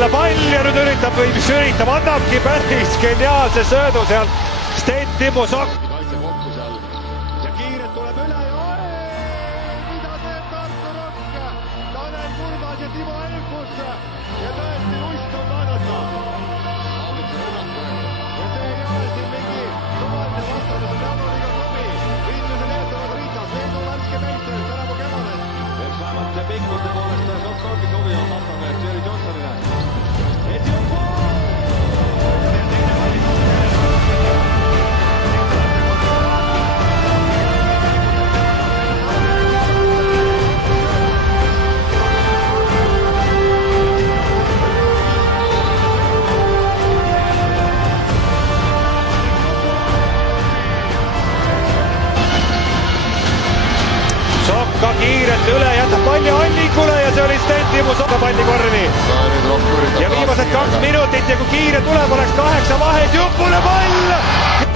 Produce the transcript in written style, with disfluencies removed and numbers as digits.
alla pall ja nüüd üritab, annabki päris geniaalse söödu sealt Sten Timo Sokk. Kaitsekokku seal ja kiirelt tuleb üle ja mida teeb Tartu Rock? Tanel Kurgas ja Timo Elfus ja tõesti lust on vaadata. Ja see ei ole siin mingi suvaline vastane, see on Jaanuriga klubi. Liitlusel eetavad Riitas, Veedu Värske meister, Tänavu Kevades. Eks vähemalt see pikkuste poolest Sokk ongi klubi on vastane Jerry Johnsonile. Sokk ka kiirelt üle, jätab palli Allikule ja see oli Sten Timo Sokk palli korvi. Ja viimased 2 minutit ja kui kiire tuleb, oleks 8 vahet, Jupule pall!